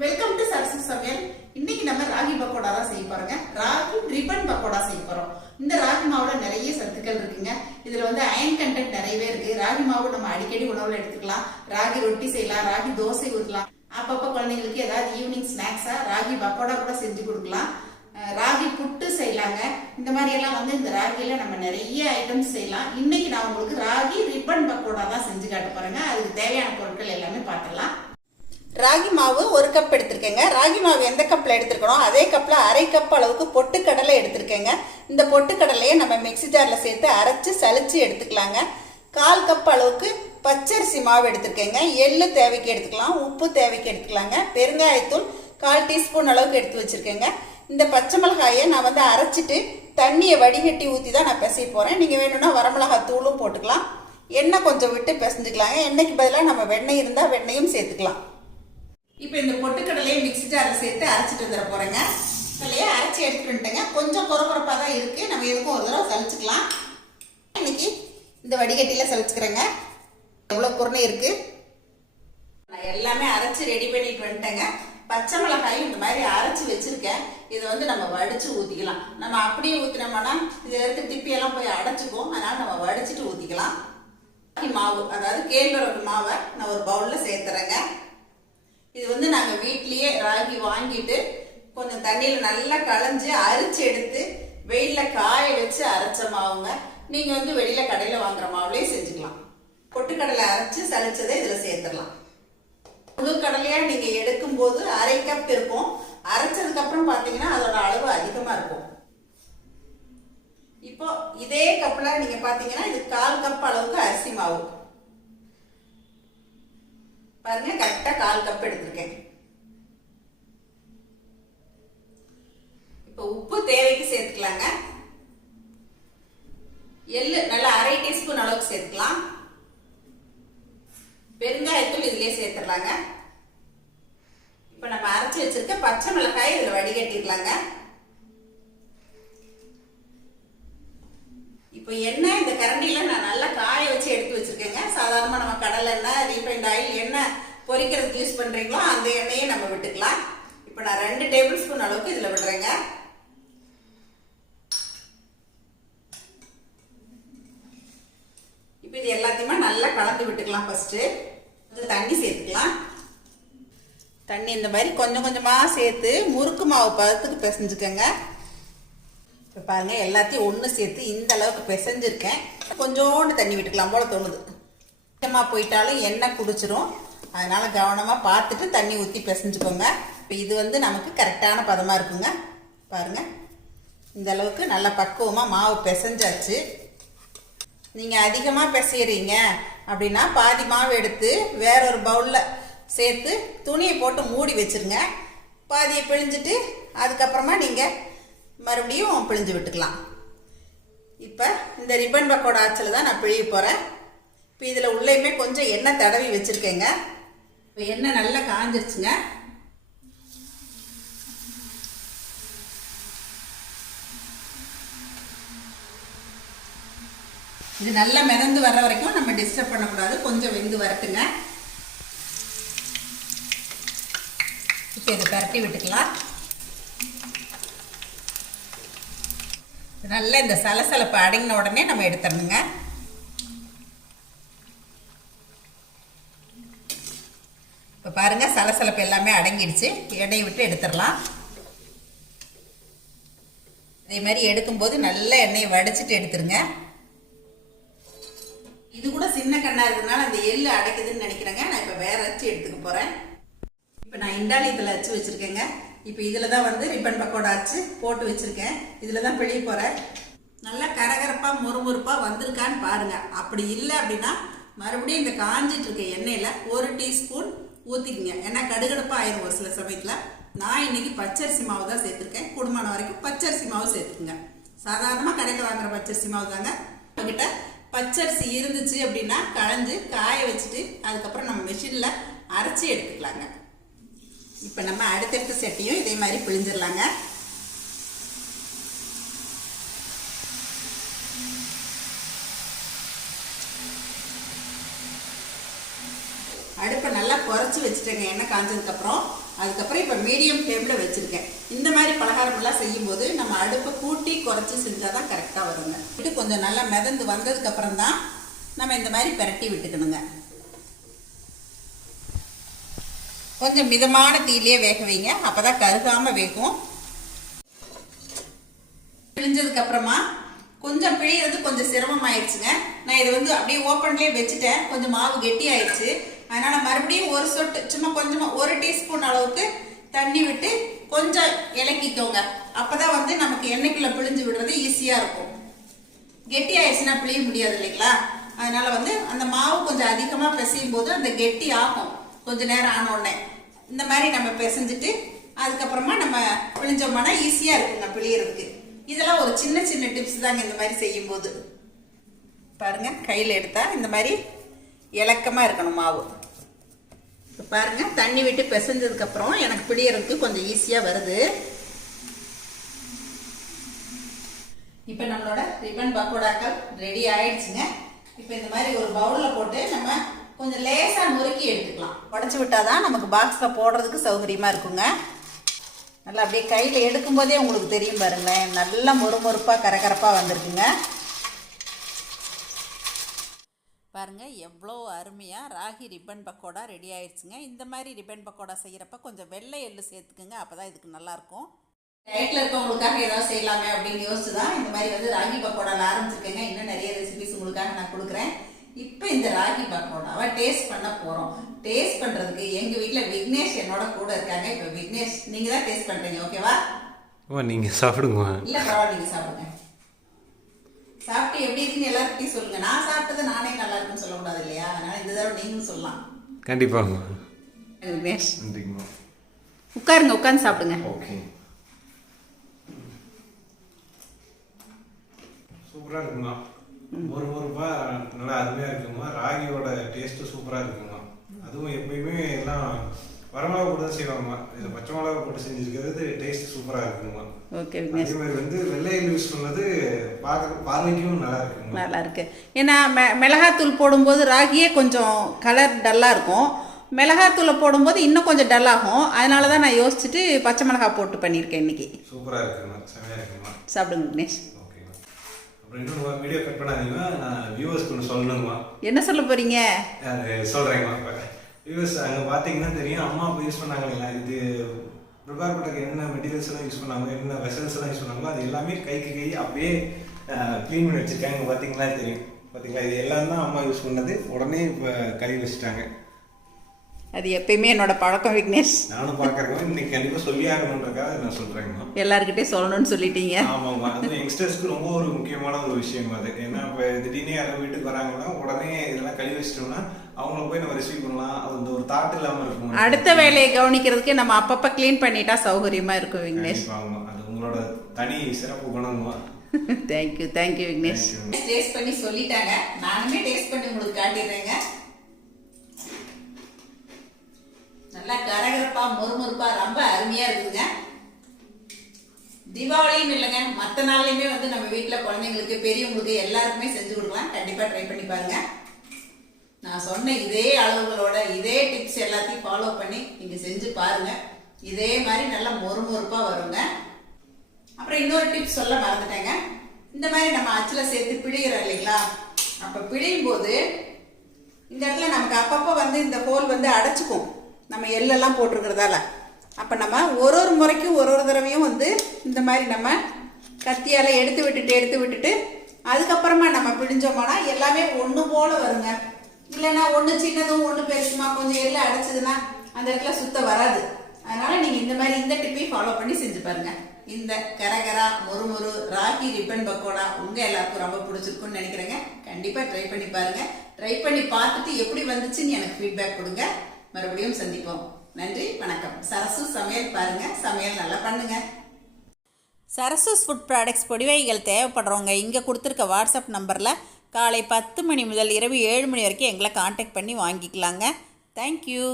Welcome to Sarasu சமையல். இன்னைக்கு நம்ம ராகி பக்கோடா தான் செய்ய போறோங்க. ராகி ரிப்பன் பக்கோடா செய்ய போறோம். இந்த ராகி மாவுல நிறைய சத்துக்கள் இருக்குங்க. இதுல அயன் கண்டென்ட் நிறையவே இருக்கு. ராகி மாவு நம்ம அடிக்கடி உணவுல எடுத்துக்கலாம். ராகி ரொட்டி செய்யலாம், ராகி தோசை ஊற்றலாம். அப்பப்ப குழந்தைங்களுக்கு ஏதாவது ஈவினிங் ஸ்நாக்ஸா ராகி பக்கோடா கூட செஞ்சு கொடுக்கலாம். ராகி புட்டு செய்யலாங்க. இந்த மாதிரி எல்லாம் இந்த ராகியில நம்ம நிறைய ஐட்டம்ஸ் செய்யலாம். இன்னைக்கு நான் உங்களுக்கு ராகி ரிப்பன் பக்கோடா தான் செஞ்சு காட்ட போறேங்க. அதுக்கு தேவையான பொருட்கள் எல்லாமே பார்த்துடலாம். ராகி மாவு 1 கப் எடுத்திருக்கேங்க. ராகி மாவு எந்த கப்பில் எடுத்துருக்கணும் அதே கப்பில் அரை கப் அளவுக்கு பொட்டுக்கடலை எடுத்திருக்கேங்க. இந்த பொட்டுக்கடலையை நம்ம மிக்சி ஜாரில் சேர்த்து அரைச்சி சலிச்சு எடுத்துக்கலாங்க. 1/4 கப் அளவுக்கு பச்சரிசி மாவு எடுத்திருக்கேங்க. எள்ளு தேவைக்கு எடுத்துக்கலாம், உப்பு தேவைக்கு எடுத்துக்கலாங்க. பெருங்காயத்தூள் 1/4 டீஸ்பூன் அளவுக்கு எடுத்து வச்சுருக்கேங்க. இந்த பச்சை மிளகாயை நான் அரைச்சிட்டு தண்ணியை வடிகட்டி ஊற்றி தான் நான் பிசைய போகிறேன். நீங்கள் வேணும்னா வரமிளகாய் தூளும் போட்டுக்கலாம். எண்ணெய் கொஞ்சம் விட்டு பிசைஞ்சுக்கலாங்க. எண்ணெய்க்கு பதிலாக நம்ம வெண்ணெய் இருந்தால் வெண்ணெயும் சேர்த்துக்கலாம். இப்போ இந்த பொட்டுக்கடலையை மிக்சி ஜாரில் சேர்த்து அரைச்சிட்டு வந்துட போகிறேங்க. கடலையை அரைச்சி எடுத்துட்டு வந்துட்டேங்க. கொஞ்சம் குறகுறப்பாக தான் இருக்குது. நம்ம எதுக்கும் ஒரு தடவை சலிச்சுக்கலாம். இன்னைக்கு இந்த வடிகட்டியில் சலிச்சுக்கிறேங்க. எவ்வளோ குரணை இருக்குது. நான் எல்லாமே அரைச்சி ரெடி பண்ணிட்டு வந்துட்டேங்க. பச்சை மிளகாயும் இந்த மாதிரி அரைச்சி வச்சுருக்கேன். இதை நம்ம வடித்து ஊற்றிக்கலாம். நம்ம அப்படியே ஊற்றினோம்னா இதில் இருக்க திப்பியெல்லாம் போய் அடைச்சிக்கும். அதனால் நம்ம வடிச்சிட்டு ஊற்றிக்கலாம். மாவு அதாவது கேழ்வரகு மாவை நான் ஒரு பவுலில் சேர்த்துறேங்க. இது நாங்கள் வீட்லேயே ராகி வாங்கிட்டு கொஞ்சம் தண்ணியில் நல்லா களைஞ்சி அரிச்சு எடுத்து வெயிலில் காய வச்சு அரைச்ச மாவுங்க. நீங்கள் வெளியில் கடையில் வாங்குற மாவுலேயே செஞ்சுக்கலாம். பொட்டுக்கடலை அரைச்சி சளிச்சதை இதில் சேர்த்துடலாம். முழு கடலையாக நீங்கள் எடுக்கும்போது அரை கப் இருக்கும். அரைச்சதுக்கப்புறம் பார்த்தீங்கன்னா அதோட அளவு அதிகமாக இருக்கும். இப்போ இதே கப்பில் நீங்கள் பார்த்தீங்கன்னா இது 1/4 கப் அளவுக்கு அரிசி மாவு பாருங்க. கரெக்டா 1/4 கப் எடுத்திருக்கேன். இப்போ உப்பு தேவைக்கு சேர்த்துக்கலாங்க. எள்ளு நல்லா அரை டீஸ்பூன் அளவுக்கு சேர்த்துக்கலாம். பெருங்காயத்தூள் இதுலயே சேர்த்துடலாங்க. இப்போ நம்ம அரைச்சி வச்சிருக்க பச்சை மிளகாய் இதுல வடிகட்டிடலாங்க. இப்போ எண்ணெய் இந்த கரண்டியில நான் நல்லா காய வச்சு எடுத்து வச்சிருக்கேங்க. சாதாரணமாக நம்ம கடலை எண்ணெய், ரீஃபைண்ட் ஆயில் எண்ணெய் பொரிக்கிறதுக்கு யூஸ் பண்றீங்களோ அந்த எண்ணெயை நம்ம விட்டுக்கலாம். இப்போ நான் 2 டேபிள் ஸ்பூன் அளவுக்கு இதுல விடுறேங்க. இப்போ இது எல்லாத்தையுமே நல்லா கலந்து விட்டுக்கலாம். ஃபர்ஸ்ட் தண்ணி சேர்த்துக்கலாம். தண்ணி இந்த மாதிரி கொஞ்சம் கொஞ்சமா சேர்த்து முறுக்கு மாவு பதத்துக்கு பிசைஞ்சுக்கோங்க. இப்போ பாருங்க எல்லாத்தையும் ஒன்று சேர்த்து இந்த அளவுக்கு பிசைஞ்சிருக்கேன். கொஞ்சோண்டு தண்ணி விட்டுக்கலாம் போல தோணுது. அதிகமாக போயிட்டாலும் எண்ணெய் குடிச்சிரும். அதனால கவனமாக பார்த்துட்டு தண்ணி ஊற்றி பிசைஞ்சுக்கோங்க. இப்போ இது நமக்கு கரெக்டான பதமாக இருக்குங்க. பாருங்க இந்த அளவுக்கு நல்லா பக்குவமாக மாவு பிசைஞ்சாச்சு. நீங்கள் அதிகமாக பிசைறீங்க அப்படின்னா பாதி மாவு எடுத்து வேற ஒரு பவுலில் சேர்த்து துணியை போட்டு மூடி வச்சிருங்க. பாதியை பிழிஞ்சிட்டு அதுக்கப்புறமா நீங்கள் மறுபடியும் பிழிஞ்சு விட்டுக்கலாம். இப்போ இந்த ரிப்பன் பக்கோடா ஆச்சில் தான் நான் பிழிய போகிறேன். இப்போ இதில் உள்ளேயுமே கொஞ்சம் எண்ணெய் தடவி வச்சுருக்கேங்க. இப்போ எண்ணெய் நல்லா காஞ்சிருச்சுங்க. இது நல்லா மிதந்து வர்ற வரைக்கும் நம்ம டிஸ்டர்ப் பண்ணக்கூடாது. கொஞ்சம் வெந்து வரட்டுங்க. இப்போ இதை பரட்டி விட்டுக்கலாம். நல்லா இந்த சலசலப்பு அடங்கின உடனே நம்ம எடுத்துடணுங்க. இப்போ பாருங்க சலசலப்பு எல்லாமே அடங்கிடுச்சு. எண்ணெயை விட்டு எடுத்துடலாம். அதே மாதிரி எடுக்கும்போது நல்ல எண்ணெயை வடிச்சிட்டு எடுத்துருங்க. இது கூட சின்ன கண்ணா இருக்கிறதுனால அந்த எள்ளு அடைக்குதுன்னு நினைக்கிறேங்க. நான் இப்போ வேற அச்சு எடுத்துக்க போறேன். இப்போ நான் இண்டாலி இதில் அச்சு வச்சிருக்கேங்க. இப்போ இதில் தான் ரிப்பன் பக்கோடா அச்சு போட்டு வச்சிருக்கேன். இதில் தான் பிழிய போகிறேன். நல்லா கரகரப்பாக முறுமுறுப்பாக வந்திருக்கான்னு பாருங்க. அப்படி இல்லை அப்படின்னா மறுபடியும் இந்த காஞ்சிட்டு இருக்க எண்ணெயில் 1 டீஸ்பூன் ஊற்றிக்குங்க. ஏன்னா கடுகடுப்பாக ஆயிரும் ஒரு சில சமயத்தில். நான் இன்னைக்கு பச்சரிசி மாவு தான் சேர்த்துருக்கேன். கூடுமான வரைக்கும் பச்சரிசி மாவு சேர்த்துக்குங்க. சாதாரணமாக கடையில் வாங்குற பச்சரிசி மாவு தாங்க. உங்ககிட்ட பச்சரிசி இருந்துச்சு அப்படின்னா களைஞ்சு காய வச்சுட்டு அதுக்கப்புறம் நம்ம மிஷினில் அரைச்சி எடுத்துக்கலாங்க. இப்போ நம்ம அடுத்தடுத்த செட்டையும் இதே மாதிரி பிழிஞ்சிடலாங்க. அடுப்பை நல்லா குறைச்சி வச்சுட்டேங்க எண்ணெய் காஞ்சதுக்கப்புறம். அதுக்கப்புறம் இப்போ மீடியம் ஃப்ளேமில் வச்சுருக்கேன். இந்த மாதிரி பலகாரமெல்லாம் செய்யும்போது நம்ம அடுப்பை கூட்டி குறைச்சி செஞ்சால் தான் கரெக்டாக வருங்க. விட்டு கொஞ்சம் நல்லா மிதந்து வந்ததுக்கப்புறம் தான் நம்ம இந்த மாதிரி பிரட்டி விட்டுக்கணுங்க. கொஞ்சம் மிதமான தீயிலே வேக வைங்க, அப்போ தான் கருகாமல் வேகும். பிழிஞ்சதுக்கப்புறமா கொஞ்சம் பிழிகிறது கொஞ்சம் சிரமமாயிடுச்சுங்க. நான் இதை வந்து அப்படியே ஓப்பன்லேயே வச்சுட்டேன். கொஞ்சம் மாவு கெட்டி ஆயிடுச்சு. அதனால் மறுபடியும் ஒரு சொட்டு சும்மா கொஞ்சமாக 1 டீஸ்பூன் அளவுக்கு தண்ணி விட்டு கொஞ்சம் இலக்கிக்கோங்க. அப்போ தான் வந்து நமக்கு எண்ணெய்க்குள்ளே பிழிஞ்சு விடுறது ஈஸியாக இருக்கும். கெட்டி ஆயிடுச்சுன்னா பிழிய முடியாது இல்லைங்களா? அதனால் வந்து அந்த மாவு கொஞ்சம் அதிகமாக பிசையும் போது அந்த கெட்டி ஆகும். கொஞ்சம் நேரம் ஆனோடனே இந்த மாதிரி நம்ம பிசைஞ்சிட்டு அதுக்கப்புறமா நம்ம பிழிஞ்சோம்னா ஈஸியாக இருக்குங்க பிழியறதுக்கு. இதெல்லாம் ஒரு சின்ன சின்ன டிப்ஸ் தாங்க இந்த மாதிரி செய்யும்போது. பாருங்க, கையில் எடுத்தால் இந்த மாதிரி இலக்கமாக இருக்கணும் மாவு. இப்போ பாருங்க, தண்ணி விட்டு பிசைஞ்சதுக்கப்புறம் எனக்கு பிழியறதுக்கு கொஞ்சம் ஈஸியாக வருது. இப்போ நம்மளோட ரிப்பன் பக்கோடாக்கள் ரெடி ஆயிடுச்சுங்க. இப்போ இந்த மாதிரி ஒரு பவுலில் போட்டு நம்ம கொஞ்சம் லேசாக நுறுக்கி எடுத்துக்கலாம். உடச்சி விட்டால் தான் நமக்கு பாக்ஸில் போடுறதுக்கு சௌகரியமாக இருக்குங்க. நல்லா அப்படியே கையில் எடுக்கும்போதே உங்களுக்கு தெரியும் பாருங்களேன், நல்லா மொறுமொறுப்பாக கரகரப்பாக வந்திருக்குங்க. பாருங்கள், எவ்வளோ அருமையாக ராகி ரிப்பன் பக்கோடா ரெடி ஆயிடுச்சுங்க. இந்த மாதிரி ரிப்பன் பக்கோடா செய்கிறப்ப கொஞ்சம் வெள்ளை எள்ளு சேர்த்துக்குங்க, அப்போ தான் இதுக்கு நல்லாயிருக்கும். டயட்டில் இருக்கவங்களுக்காக ஏதாவது செய்யலாமே அப்படின்னு யோசிச்சு தான் இந்த மாதிரி வந்து ராகி பக்கோடாவில் ஆரம்பிச்சிருக்கேங்க. இன்னும் நிறைய ரெசிபிஸ் உங்களுக்காக நான் கொடுக்குறேன். இப்போ இந்த ராகி பக்கோடாவை டேஸ்ட் பண்ண போகிறோம். டேஸ்ட் பண்ணுறதுக்கு எங்கள் வீட்டில் விக்னேஷ் என்னோட கூட இருக்காங்க. இப்போ விக்னேஷ், நீங்கள் தான் டேஸ்ட் பண்ணுறீங்க, ஓகேவா? நீங்கள் சாப்பிடுங்க. இல்லை பரவாயில்ல, நீங்கள் சாப்பிடுங்க. சாப்பிட்டு எப்படி இருக்குன்னு எல்லாருக்கிட்டையும் சொல்லுங்கள். நான் சாப்பிட்டது நானே நல்லா இருக்குன்னு சொல்லக்கூடாது இல்லையா? அதனால் இந்த தடவை நீங்களும் சொல்லலாம். கண்டிப்பாங்க விக்னேஷ். நன்றிங்கம்மா. உட்காருங்க, உட்காந்து சாப்பிடுங்க. ஓகே. சூப்பராக இருக்குங்க. மொறுமொறுப்பா நல்லா அருமையாக இருக்குங்க. ராகியோட டேஸ்ட்டு சூப்பராக இருக்குங்க. அதுவும் எப்பயுமே எல்லாம் வரமிளகா போட்டு தான் செய்வாங்க. இதில் பச்சை மிளகா போட்டு செஞ்சுருக்கிறது டேஸ்ட் சூப்பராக இருக்குங்க. ஓகே. அதே மாதிரி வந்து வெள்ளையில் யூஸ் பண்ணது பார்வைக்கும் நல்லா இருக்குங்க. நல்லா இருக்கு. ஏன்னா மிளகாத்தூள் போடும்போது ராகியே கொஞ்சம் கலர் டல்லாக இருக்கும். மிளகாத்தூளை போடும்போது இன்னும் கொஞ்சம் டல்லாகும். அதனால தான் நான் யோசிச்சுட்டு பச்சை மிளகா போட்டு பண்ணியிருக்கேன் இன்னைக்கு. சூப்பராக இருக்குங்க, செமையாக இருக்குங்க. சாப்பிடுங்க விக்னேஷ். அப்புறம் இன்னொரு வீடியோ கட் பண்ணாதீங்க, நான் வியூவர்ஸ்க்கு ஒன்று சொல்லணுங்கம்மா. என்ன சொல்ல போறீங்க? சொல்கிறேங்கம்மா. வியூவர்ஸ் அங்கே பார்த்தீங்கன்னா தெரியும், அம்மா இப்போ யூஸ் பண்ணாங்க இல்லைங்களா, இது ப்ரிப்பேர் பண்ணுறதுக்கு என்ன மெட்டீரியல்ஸ் எல்லாம் யூஸ் பண்ணாங்க, என்ன வெசல்ஸ் எல்லாம் யூஸ் பண்ணாங்களோ அது எல்லாமே கைக்கு கை அப்படியே க்ளீன் பண்ணி வச்சுருக்காங்க. பார்த்தீங்களா தெரியும், பார்த்தீங்களா? இது எல்லாம் தான் அம்மா யூஸ் பண்ணது. உடனே இப்போ கழுவி வச்சுட்டாங்க. அது எப்பயுமே என்னோட பழக்கம் விக்னேஷ். நானும் பார்க்குறேங்க. இன்னைக்கு கண்டிப்பாக சொல்லி ஆகணுன்றக்காக நான் சொல்கிறேங்க. எல்லாருக்கிட்டையும் சொல்லணும்னு சொல்லிட்டீங்க. ஆமாம்மா, அது யங்ஸ்டர்ஸ்க்கு ரொம்ப ஒரு முக்கியமான ஒரு விஷயம் அது. ஏன்னா இப்போ திடீர்னு யாரும் வீட்டுக்கு வராங்கன்னா உடனே இதெல்லாம் கழுவி வச்சிட்டோம்னா அவங்கள போய் நம்ம ரிசீவ் பண்ணலாம். அது ஒரு தாட் இல்லாமல் இருக்கும். அடுத்த வேலையை கவனிக்கிறதுக்கு நம்ம அப்பப்போ க்ளீன் பண்ணிட்டா சௌகரியமாக இருக்கும் விக்னேஷ். ஆமாம், அது உங்களோட தனி சிறப்பு குணமா. Thank you, thank you Vignesh. டேஸ்ட் பண்ணி சொல்லிட்டாங்க, நானுமே டேஸ்ட் பண்ணி உங்களுக்கு காட்டிடுறேங்க. நல்லா கரகரப்பா மொறுமொறுப்பா ரொம்ப அருமையா இருக்குதுங்க. தீபாவளியும் இல்லைங்க, மற்ற நாள்லையுமே வந்து நம்ம வீட்டில் குழந்தைங்களுக்கு பெரியவங்களுக்கு எல்லாருக்குமே செஞ்சு கொடுக்கலாம். கண்டிப்பா ட்ரை பண்ணி பாருங்க. நான் சொன்ன இதே அளவுகளோட இதே டிப்ஸ் எல்லாத்தையும் ஃபாலோ பண்ணி நீங்க செஞ்சு பாருங்க. இதே மாதிரி நல்லா மொறுமொறுப்பா வருங்க. அப்புறம் இன்னொரு டிப்ஸ் சொல்ல மறந்துட்டேங்க. இந்த மாதிரி நம்ம அச்சில் சேர்த்து பிழிகிறோம் இல்லைங்களா, அப்ப பிழியும் போது இந்த இடத்துல நமக்கு அப்பப்போ வந்து இந்த ஹோல் வந்து அடைச்சிக்கும், நம்ம எள்ளெல்லாம் போட்டிருக்கிறதால. அப்போ நம்ம ஒரு முறைக்கும் ஒரு தடவையும் வந்து இந்த மாதிரி நம்ம கத்தியால் எடுத்து விட்டுட்டு அதுக்கப்புறமா நம்ம பிழிஞ்சோம்னா எல்லாமே ஒன்று போல வருங்க. இல்லைன்னா ஒன்று சின்னதும் ஒன்று பெருசுமா கொஞ்சம் எள்ளு அடைச்சதுன்னா அந்த இடத்துல சுத்த வராது. அதனால நீங்கள் இந்த மாதிரி இந்த டிப்பையும் ஃபாலோ பண்ணி செஞ்சு பாருங்க. இந்த கரகரா மொறுமொறு ராகி ரிப்பன் பக்கோடா உங்கள் எல்லாருக்கும் ரொம்ப பிடிச்சிருக்குன்னு நினைக்கிறேங்க. கண்டிப்பாக ட்ரை பண்ணி பாருங்க. ட்ரை பண்ணி பார்த்துட்டு எப்படி வந்துச்சுன்னு எனக்கு ஃபீட்பேக் கொடுங்க. மறுபடியும் சந்திப்போம். நன்றி, வணக்கம். சரசு சமையல் பாருங்க, சமையல் நல்லா பண்ணுங்க. சரசூஸ் ஃபுட் ப்ராடக்ட்ஸ் பொடிவைகள் தேவைப்படுறவங்க இங்கே கொடுத்துருக்க வாட்ஸ்அப் நம்பரில் காலை 10 மணி முதல் இரவு 7 மணி வரைக்கும் எங்களை காண்டாக்ட் பண்ணி வாங்கிக்கலாங்க. தேங்க்யூ.